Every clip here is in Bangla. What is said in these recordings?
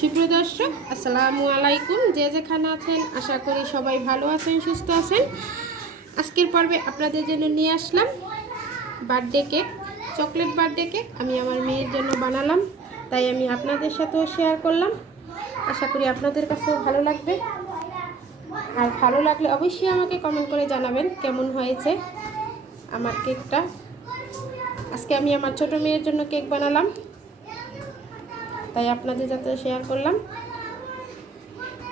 সুপ্রিয় দর্শক, আসসালামু আলাইকুম। যে যেখানে আছেন আশা করি সবাই ভালো আছেন, সুস্থ আছেন। আজকের পর্বে আপনাদের জন্য নিয়ে আসলাম birthday cake, chocolate birthday cake. আমি আমার মেয়ের জন্য বানালাম, তাই আমি আপনাদের সাথেও শেয়ার করলাম। আশা করি আপনাদের কাছেও ভালো লাগবে। আর ভালো লাগলে অবশ্যই আমাকে কমেন্ট করে জানাবেন কেমন হয়েছে আমার কেকটা। আজকে আমি আমার ছোট মেয়ের জন্য কেক বানালাম, তাই আপনাদের সাথে শেয়ার করলাম।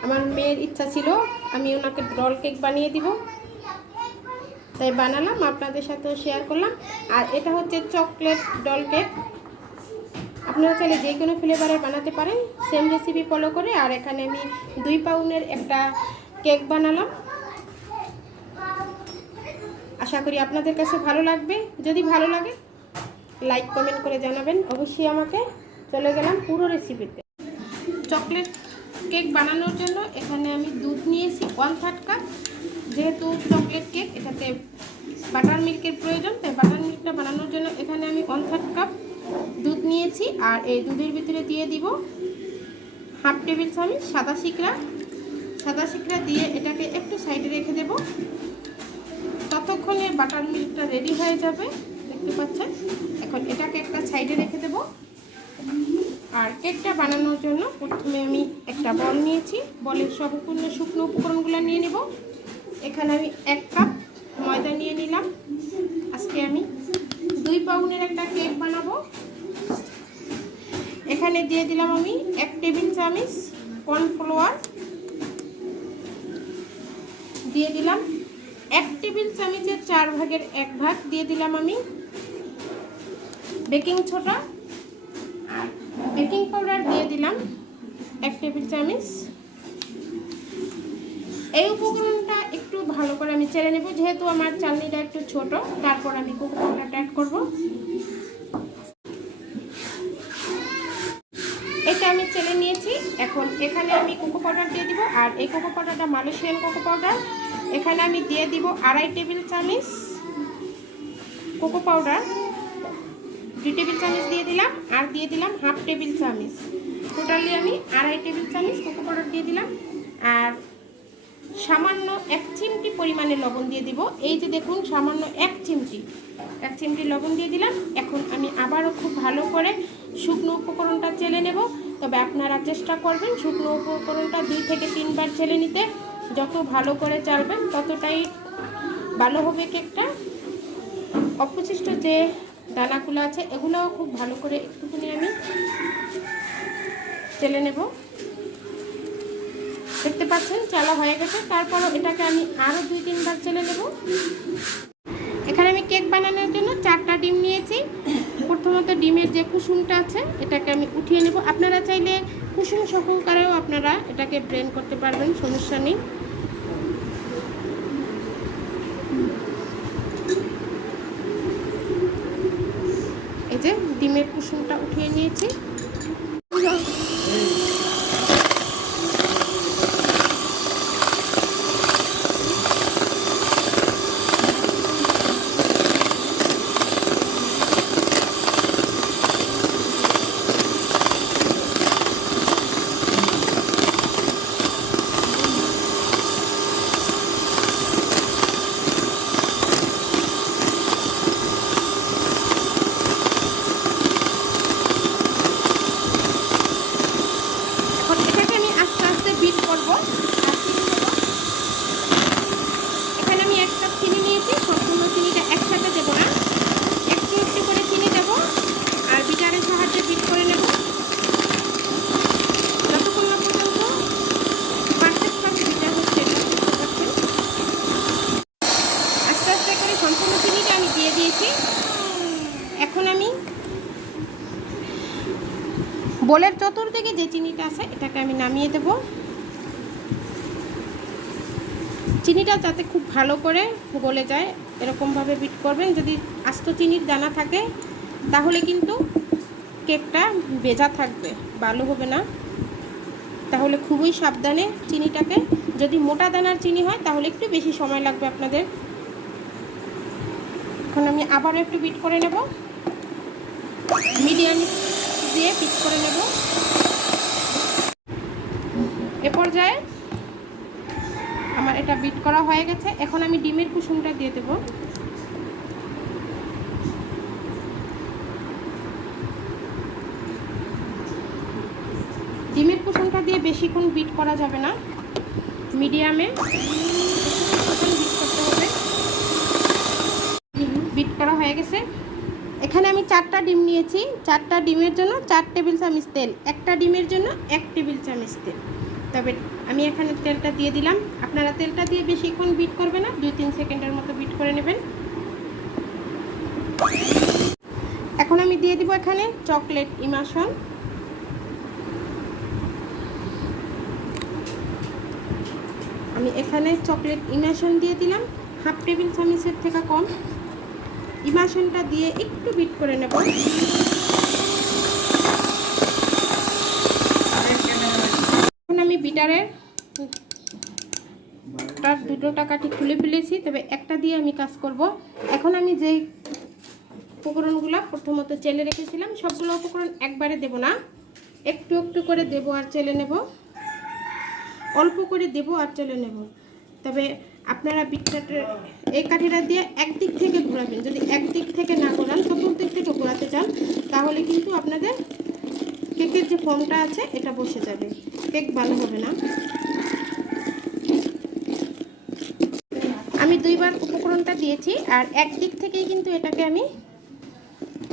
আমার মেয়ের ইচ্ছা ছিল আমি ওনাকে ডল কেক বানিয়ে দিব, তাই বানালাম, আপনাদের সাথেও শেয়ার করলাম। আর এটা হচ্ছে চকলেট ডল কেক। আপনারা চাইলে যে কোনো ফ্লেভারের বানাতে পারেন, সেম রেসিপি ফলো করে। আর এখানে আমি 2 পাউন্ডের একটা কেক বানালাম। আশা করি আপনাদের কাছে ভালো লাগবে। যদি ভালো লাগে লাইক কমেন্ট করে জানাবেন অবশ্যই আমাকে। চলে গেলাম পুরো রেসিপিতে। চকলেট কেক বানানোর জন্য এখানে আমি দুধ নিয়েছি 1/3 কাপ। যেহেতু চকলেট কেক, এটাতে বাটার মিল্কের প্রয়োজন, তাই বাটার মিল্কটা বানানোর জন্য এখানে আমি 1/3 কাপ দুধ নিয়েছি। আর এই দুধের ভিতরে দিয়ে দিব 1/2 টেবিল চামচ সাদা সিকড়া দিয়ে এটাকে একটু সাইডে রেখে দেব। ততক্ষণে বাটার মিল্কটা রেডি হয়ে যাবে, দেখতে পাচ্ছেন। এখন এটাকে একটা সাইডে রেখে দেব। আর কেকটা বানানোর জন্য প্রথমে আমি একটা বল নিয়েছি। বলের সম্পূর্ণ শুকনো উপকরণগুলো নিয়ে নেব। এখানে আমি 1 কাপ ময়দা নিয়ে নিলাম। আজকে আমি 2 পাউন্ডের একটা কেক বানাবো। এখানে দিয়ে দিলাম আমি 1 টেবিল চামচ কর্নফ্লাওয়ার, দিয়ে দিলাম 1 টেবিল চামচের 4 ভাগের 1 ভাগ দিয়ে দিলাম আমি বেকিং সোডা। আর বেকিং পাউডার দিয়ে দিলাম 1 টেবিল চামচ। এই উপকরণটা একটু ভালো করে আমি চেলে নেব, যেহেতু আমার চালনিটা একটু ছোট। তারপর আমি কোকো পাউডারটা অ্যাড করব। এটা আমি চেলে নিয়েছি। এখন এখানে আমি কোকো পাউডার দিয়ে দিব। আর এই কোকো পাউডারটা মালয়েশিয়ান কোকো পাউডার। এখানে আমি দিয়ে দিব 2.5 টেবিল চামচ কোকো পাউডার, 2 টেবিল চামচ দিয়ে দিলাম। আর দিয়ে দিলাম 1/2 টেবিল চামচ। টোটালি আমি 2.5 টেবিল চামচ কোকো পাউডার দিয়ে দিলাম। আর সামান্য 1 চিমটি পরিমাণে লবণ দিয়ে দিব। এই যে দেখুন, সামান্য 1 চিমটি লবণ দিয়ে দিলাম। এখন আমি আবারও খুব ভালো করে শুকনো উপকরণটা চেলে নেব। তবে আপনারা চেষ্টা করবেন শুকনো উপকরণটা 2 থেকে 3 বার চেলে নিতে। যত ভালো করে চালবেন ততটাই ভালো হবে কেকটা। অবশিষ্ট যে দানাগুলো আছে এগুলোও খুব ভালো করে একটুখানি আমি চেলে নেব। দেখতে পাচ্ছেন চালা হয়ে গেছে। তারপরও এটাকে আমি আরও 2-3 বার চেলে নেব। এখানে আমি কেক বানানোর জন্য 4টা ডিম নিয়েছি। প্রথমত ডিমের যে কুসুমটা আছে এটাকে আমি উঠিয়ে নেব। আপনারা চাইলে কুসুম সহকারেও আপনারা এটাকে ব্লেন্ড করতে পারবেন, সমস্যা নেই। এই যে ডিমের কুসুমটা উঠিয়ে নিয়েছি। এখন আমি বোলের চতুর্দিকে যে চিনিটা আছে এটাকে আমি নামিয়ে দেব। চিনিটা যাতে খুব ভালো করে গলে যায় এরকমভাবে বিট করবেন। যদি আস্ত চিনির দানা থাকে তাহলে কিন্তু কেকটা ভেজা থাকবে, ভালো হবে না। তাহলে খুবই সাবধানে চিনিটাকে, যদি মোটা দানার চিনি হয় তাহলে একটু বেশি সময় লাগবে আপনাদের। এখন আমি আবারও একটু বিট করে নেব, মিডিয়াম দিয়ে বিট করে নেব। এটা বিট করা হয়ে গেছে। এখন আমি ডিমের কুসুমটা দিয়ে দেব। ডিমের কুসুমটা দিয়ে বেশিক্ষণ বিট করা যাবে না, মিডিয়ামে বিট করতে হবে। বিট করা হয়ে গেছে। এখানে আমি 4টা ডিম নিয়েছি। 4টা ডিমের জন্য 4 টেবিল চামচ তেল, একটা ডিমের জন্য 1 টেবিল চামচ তেল। তবে আমি এখানে তেলটা দিয়ে দিলাম। আপনারা তেলটা দিয়ে বেশিক্ষণ বিট করবে না, 2-3 সেকেন্ডের মতো বিট করে নেবেন। এখন আমি দিয়ে দিব এখানে চকলেট ইমাশন। আমি এখানে চকলেট ইমাশন দিয়ে দিলাম, 1/2 টেবিল চামচের থেকে কম। ইমাশনটা দিয়ে একটু বিট করে নেব। এখন আমি বিটারের দুটো টাকাটি খুলে ফেলেছি, তবে একটা দিয়ে আমি কাজ করব। এখন আমি যেই উপকরণগুলো প্রথমত চেলে রেখেছিলাম, সবগুলো উপকরণ একবারে দেব না, একটু একটু করে দেব আর চেলে নেব, অল্প করে দেব আর চেলে নেব। তবে আপনারা বিটটার এই কাঠিটা দিয়ে একদিক থেকে ঘোরাবেন। যদি একদিক থেকে না ঘোরান, চতুর্দিক থেকে ঘোরাতে চান, তাহলে কিন্তু আপনাদের কেকের যে ফর্মটা আছে এটা বসে যাবে, কেক ভালো হবে না। আমি 2বার উপকরণটা দিয়েছি আর একদিক থেকেই কিন্তু এটাকে আমি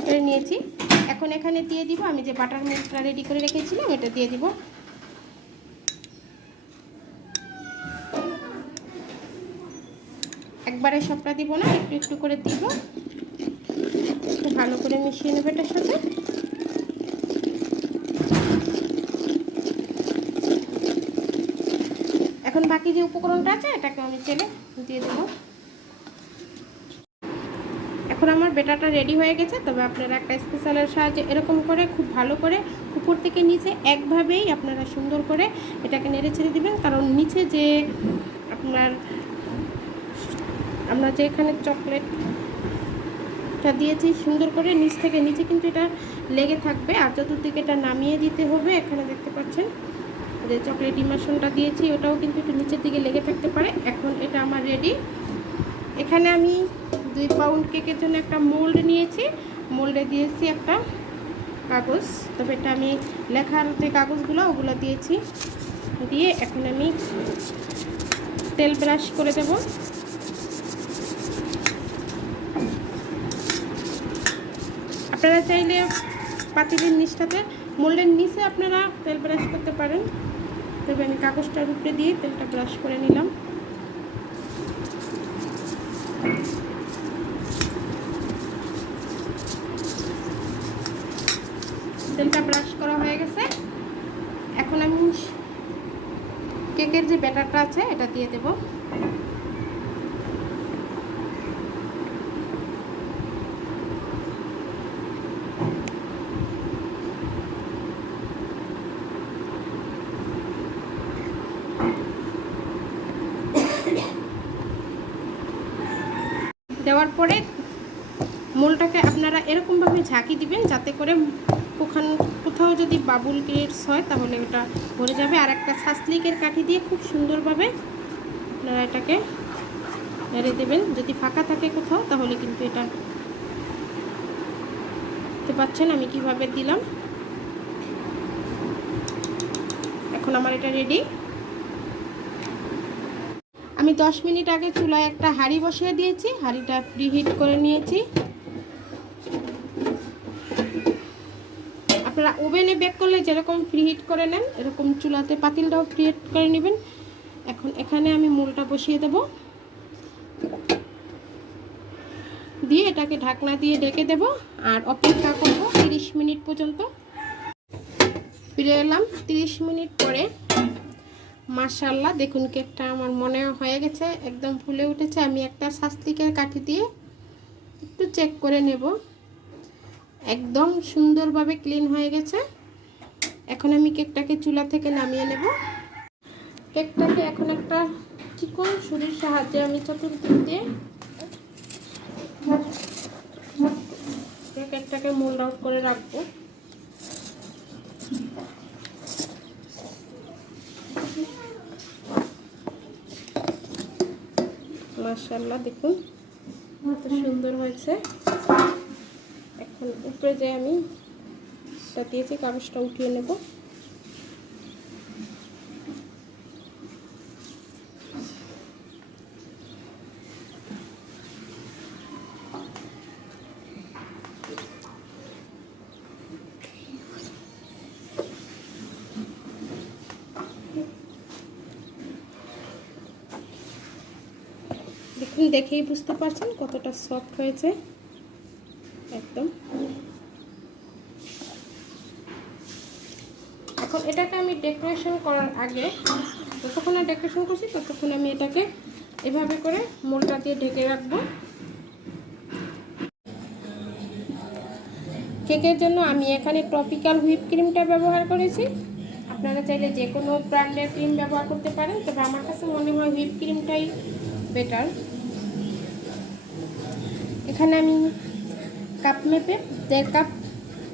করে নিয়েছি। এখন এখানে দিয়ে দিব আমি যে বাটার মিল্কটা রেডি করে রেখেছিলাম, এটা দিয়ে দিব। একবারে সবটা দিব না, একটু একটু করে দিব। একটু ভালো করে মিশিয়ে নেব এটার সাথে। এখন বাকি যে উপকরণটা আছে এটাকে আমি চেলে দিয়ে দেব। এখন আমার বেটারটা রেডি হয়ে গেছে। তবে আপনারা একটা স্পেশালের সাহায্যে এরকম করে খুব ভালো করে উপর থেকে নিচে একভাবেই আপনারা সুন্দর করে এটাকে নেড়ে ছেড়ে দিবেন। কারণ নিচে যে আমরা যে এখানে চকলেটটা দিয়েছি সুন্দর করে, নিচ থেকে নিচে কিন্তু এটা লেগে থাকবে। আর চতুর্দিকে এটা নামিয়ে দিতে হবে। এখানে দেখতে পাচ্ছেন যে চকলেট ইমাশনটা দিয়েছি, ওটাও কিন্তু একটু নিচের দিকে লেগে থাকতে পারে। এখন এটা আমার রেডি। এখানে আমি 2 পাউন্ড কেকের জন্য একটা মোল্ড নিয়েছি। মোল্ডে দিয়েছি একটা কাগজ, তবে এটা আমি লেখার যে কাগজগুলো ওগুলো দিয়েছি। দিয়ে এখন আমি তেল ব্রাশ করে দেব। আপনারা চাইলে পাতিলের নিচটাতে, মোল্ডের নিচে আপনারা তেল ব্রাশ করতে পারেন। তবে আমি কাগজটার উপরে দিয়ে তেলটা ব্রাশ করে নিলাম। তেলটা ব্রাশ করা হয়ে গেছে। এখন আমি কেকের যে ব্যাটারটা আছে এটা দিয়ে দেব। দেওয়ার পরে মোলটাকে আপনারা এরকমভাবে ঝাঁকি দিবেন যাতে করে কোথাও যদি বাবুল ক্রিয়েটস হয় তাহলে ওটা ভরে যাবে। আর একটা সাসলিকের কাঠি দিয়ে খুব সুন্দরভাবে আপনারা এটাকে নেড়ে দেবেন। যদি ফাঁকা থাকে কোথাও তাহলে কিন্তু এটা দেখতে পাচ্ছেন আমি কিভাবে দিলাম। এখন আমার এটা রেডি। আমি 10 মিনিট আগে চুলায় একটা হাঁড়ি বসিয়ে দিয়েছি, হাঁড়িটা প্রিহিট করে নিয়েছি। আপনারা ওভেনে বেক করলে যেরকম প্রিহিট করে নেন এরকম চুলাতে পাতিলটাও প্রিহিট করে নেবেন। এখন এখানে আমি মোলটা বসিয়ে দেব, দিয়ে এটাকে ঢাকনা দিয়ে ঢেকে দেব আর অপেক্ষা করব 30 মিনিট পর্যন্ত। ফিরে এলাম 30 মিনিট পরে। মাশাআল্লাহ দেখুন কেকটা আমার মনে হয়ে গেছে, একদম ফুলে উঠেছে। আমি একটা সাসলিকের কাঠি দিয়ে একটু চেক করে নেব। একদম সুন্দরভাবে ক্লিন হয়ে গেছে। এখন আমি কেকটাকে চুলা থেকে নামিয়ে নেব। কেকটাকে এখন একটা চিকন ছুরির সাহায্যে আমি চতুর্দিক দিয়ে কেকটাকে মোল্ড আউট করে রাখবো। মাশাআল্লাহ দেখুন কত সুন্দর হয়েছে। এখন উপরে যে আমি এটা দিয়েছি কাগজটা উঠিয়ে নেব। দেখুন, দেখেই বুঝতে পারছেন কতটা সফট হয়েছে একদম। এখন এটাকে আমি ডেকোরেশন করার আগে, যতক্ষণ না ডেকোরেশন করছি ততক্ষণ আমি এটাকে এভাবে করে মোলটা দিয়ে ঢেকে রাখবো। কেকের জন্য আমি এখানে ট্রপিক্যাল হুইপ ক্রিমটা ব্যবহার করেছি। আপনারা চাইলে যে কোনো ব্র্যান্ডের ক্রিম ব্যবহার করতে পারেন, তবে আমার কাছে মনে হয় হুইপ ক্রিমটাই বেটার। এখানে আমি কাপ মেপে 1.5 কাপ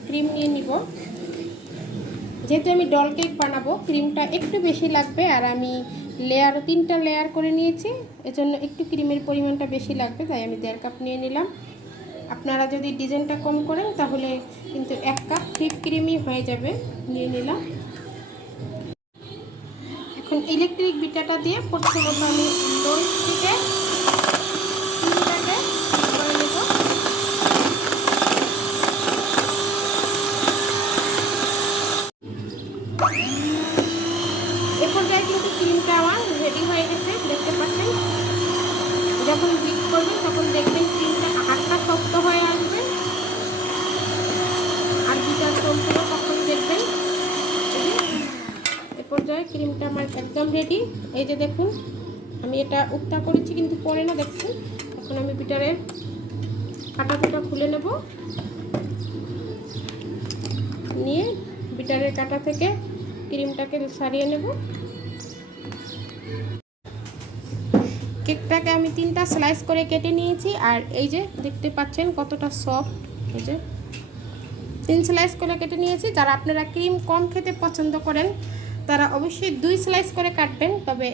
ক্রিম নিয়ে নিব। যেহেতু আমি ডল কেক বানাবো, ক্রিমটা একটু বেশি লাগবে, আর আমি 3টা লেয়ার করে নিয়েছি, এজন্য একটু ক্রিমের পরিমাণটা বেশি লাগবে, তাই আমি 1.5 কাপ নিয়ে নিলাম। আপনারা যদি ডিজাইনটা কম করেন তাহলে কিন্তু 1 কাপ হুইপ ক্রিমই হয়ে যাবে। নিয়ে নিলাম। এখন ইলেকট্রিক বিটাটা দিয়ে প্রথমত আমি লো স্পিডে ক্রিমটাকে করে নেব। এ পর্যায়ে কিন্তু ক্রিমটা আমার রেডি হয়ে গেছে, দেখতে পাচ্ছেন। যখন বিট করবেন তখন দেখবেন ক্রিমটা হালকা শক্ত হয়ে আসবে, আর বিটার চলছিল তখন দেখবেন। এ পর্যায়ে ক্রিমটা আমার একদম রেডি। এই যে দেখুন, আমি এটা উত্তা করেছি কিন্তু পরে না, দেখছেন। এখন আমি বিটারের কাঁটাটা খুলে নেব, নিয়ে বিটারের কাঁটা থেকে ক্রিমটাকে সারিয়ে নেব। কেকটাকে আমি 3টা স্লাইস করে কেটে নিয়েছি, আর এই যে দেখতে পাচ্ছেন কতটা সফট। এই যে 3 স্লাইস করে কেটে নিয়েছি। যারা আপনারা ক্রিম কম খেতে পছন্দ করেন তারা অবশ্যই 2 স্লাইস করে কাটবেন, তবে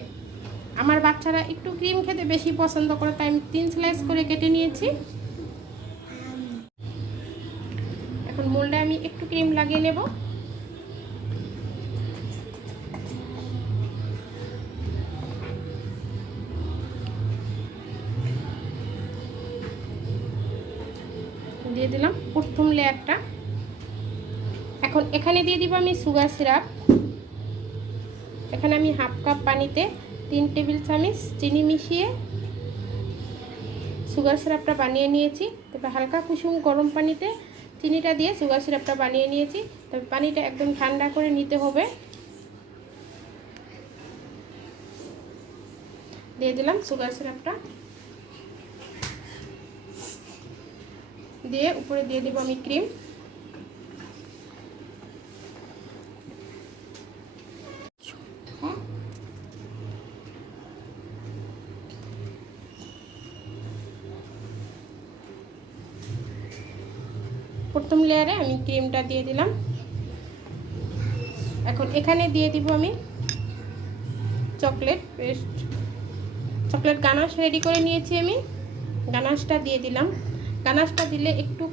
আমার বাচ্চারা একটু ক্রিম খেতে বেশি পছন্দ করে, তাই আমি 3 স্লাইস করে কেটে নিয়েছি। এখন মোল্ডে আমি একটু ক্রিম লাগিয়ে নেব। দিয়ে দিলাম প্রথম লেয়ারটা। এখন এখানে দিয়ে দিব আমি সুগার সিরাপ। এখানে আমি 1/2 কাপ পানিতে 3 টেবিল চামচ চিনি মিশিয়ে সুগার সিরাপটা বানিয়ে নিয়েছি। তবে হালকা কুসুম গরম পানিতে চিনিটা দিয়ে সুগার সিরাপটা বানিয়ে নিয়েছি, তবে পানিটা একদম ঠান্ডা করে নিতে হবে। দিয়ে দিলাম সুগার সিরাপটা, দিয়ে উপরে দিয়ে দেব আমি ক্রিম। প্রথম লেয়ারে আমি ক্রিমটা দিয়ে দিলাম। এখন এখানে দিয়ে দিব আমি chocolate paste. Chocolate ganache ready করে নিয়েছি আমি, গানাশটা দিয়ে দিলাম। গানাশটা দিলে একটু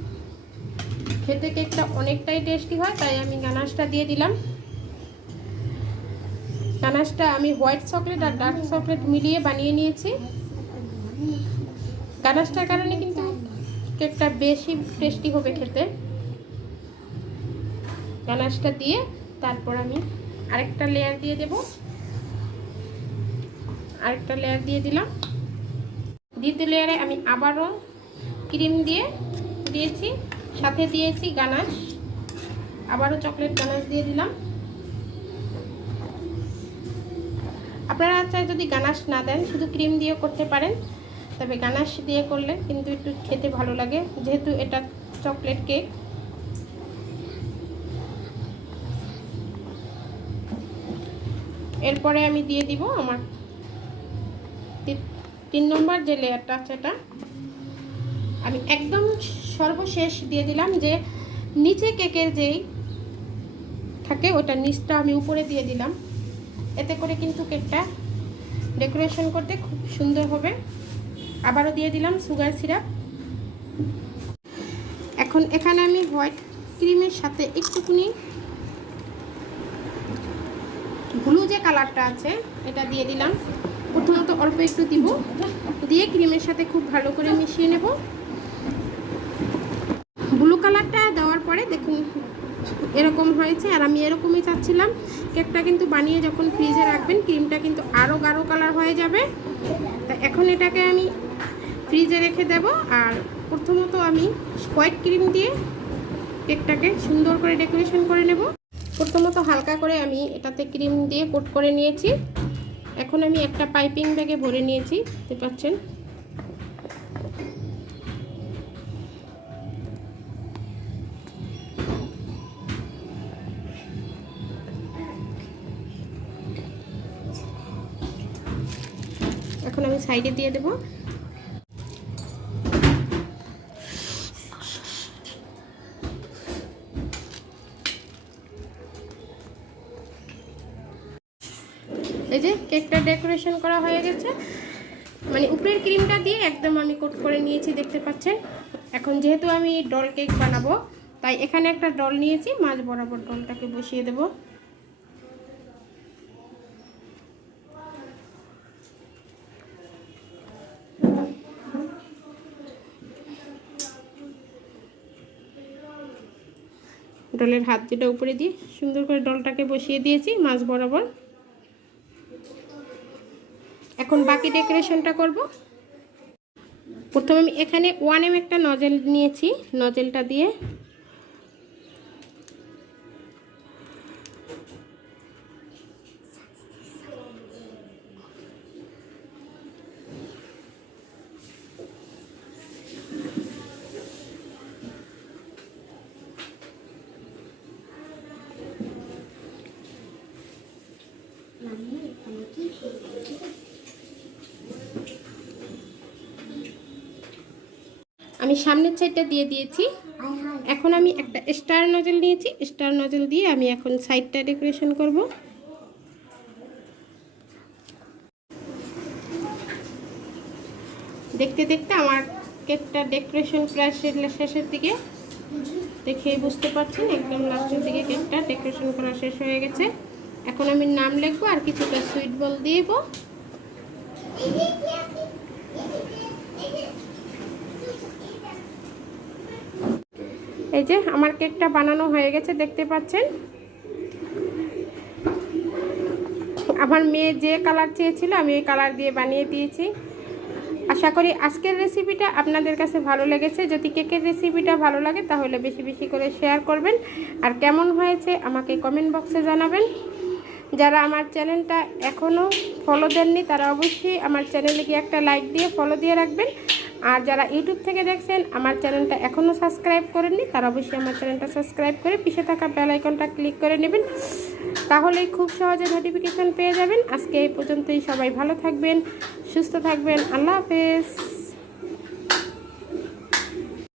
খেতে কেকটা অনেকটাই টেস্টি হয়, তাই আমি গানাশটা দিয়ে দিলাম। গানাশটা আমি হোয়াইট চকলেট আর ডার্ক চকলেট মিলিয়ে বানিয়ে নিয়েছি। গানাশটার কারণে কিন্তু কেকটা বেশি টেস্টি হবে খেতে। গানাশটা দিয়ে তারপর আমি আরেকটা লেয়ার দিয়ে দেব। আরেকটা লেয়ার দিয়ে দিলাম। দ্বিতীয় লেয়ারে আমি আবারও ক্রিম দিয়েছি, সাথে দিয়েছি গানাশ, আবারও চকলেট গানাশ দিয়ে দিলাম। আপনারা চাই যদি গানাশ না দেন শুধু ক্রিম দিয়েও করতে পারেন, তবে গানাশ দিয়ে করলে কিন্তু একটু খেতে ভালো লাগে, যেহেতু এটা চকলেট কেক। এরপরে আমি দিয়ে দিব আমার 3 নম্বর যে লেয়ারটা আছে, এটা আমি একদম সর্বশেষ দিয়ে দিলাম। যে নিচে কেকের যেই থাকে ওটা নিচটা আমি উপরে দিয়ে দিলাম, এতে করে কিন্তু কেকটা ডেকোরেশন করতে খুব সুন্দর হবে। আবারও দিয়ে দিলাম সুগার সিরাপ। এখন এখানে আমি হোয়াইট ক্রিমের সাথে একটুখানি ব্লু যে কালারটা আছে এটা দিয়ে দিলাম। প্রথমত অল্প একটু দিব, দিয়ে ক্রিমের সাথে খুব ভালো করে মিশিয়ে নেব। ব্লু কালারটা দেওয়ার পরে দেখুন এরকম হয়েছে, আর আমি এরকমই চাচ্ছিলাম। কেকটা কিন্তু বানিয়ে যখন ফ্রিজে রাখবেন ক্রিমটা কিন্তু আরও গাঢ় কালার হয়ে যাবে। তা এখন এটাকে আমি ফ্রিজে রেখে দেব। আর প্রথমত আমি হোয়াইট ক্রিম দিয়ে কেকটাকে সুন্দর করে ডেকোরেশন করে নেব। প্রথমত হালকা করে আমি এটাতে ক্রিম দিয়ে কোট করে নিয়েছি। এখন আমি একটা পাইপিং ব্যাগে ভরে নিয়েছি, দেখতে পাচ্ছেন। এখন আমি সাইডে দিয়ে দেব। এই যে কেকটা ডেকোরেশন করা হয়ে গেছে, মানে উপরের ক্রিমটা দিয়ে একদম আমি কোট করে নিয়েছি, দেখতে পাচ্ছেন। এখন যেহেতু আমি ডল কেক বানাবো তাই এখানে একটা ডল নিয়েছি, মাঝ বরাবর ডলটাকে বসিয়ে দেব। ডলের হাত দুটো উপরে দিয়ে সুন্দর করে ডলটাকে বসিয়ে দিয়েছি মাঝ বরাবর। এখন বাকি ডেকোরেশনটা করব। প্রথমে আমি এখানে 1 একটা নজেল নিয়েছি, নজেলটা দিয়ে আমি সামনের সাইডটা দিয়ে দিয়েছি। এখন আমি একটা স্টার নজেল নিয়েছি, স্টার নজেল দিয়ে আমি এখন সাইডটা ডেকোরেশন করব। দেখতে দেখতে আমার কেকটা ডেকোরেশন প্রায় শেষের দিকে, দেখে বুঝতে পারছেন একদম লাস্টের দিকে কেকটা ডেকোরেশন করা শেষ হয়ে গেছে। এখন আমি নাম লিখবো আর কিছুটা সুইট বল দিয়ে দেবো। এই যে আমার কেকটা বানানো হয়ে গেছে, দেখতে পাচ্ছেন। আমার মেয়ে যে কালার চেয়েছিল আমি ওই কালার দিয়ে বানিয়ে দিয়েছি। আশা করি আজকের রেসিপিটা আপনাদের কাছে ভালো লেগেছে। যদি কেকের রেসিপিটা ভালো লাগে তাহলে বেশি বেশি করে শেয়ার করবেন, আর কেমন হয়েছে আমাকে কমেন্ট বক্সে জানাবেন। যারা আমার চ্যানেলটা এখনও ফলো দেননি তারা অবশ্যই আমার চ্যানেলে গিয়ে একটা লাইক দিয়ে ফলো দিয়ে রাখবেন। আর যারা ইউটিউব থেকে দেখছেন আমার চ্যানেলটা এখনও সাবস্ক্রাইব করেননি তারা অবশ্যই আমার চ্যানেলটা সাবস্ক্রাইব করে পিছে থাকা বেল আইকনটা ক্লিক করে নেবেন, তাহলেই খুব সহজে নোটিফিকেশান পেয়ে যাবেন। আজকে এই পর্যন্তই, সবাই ভালো থাকবেন, সুস্থ থাকবেন। আল্লাহ হাফেজ।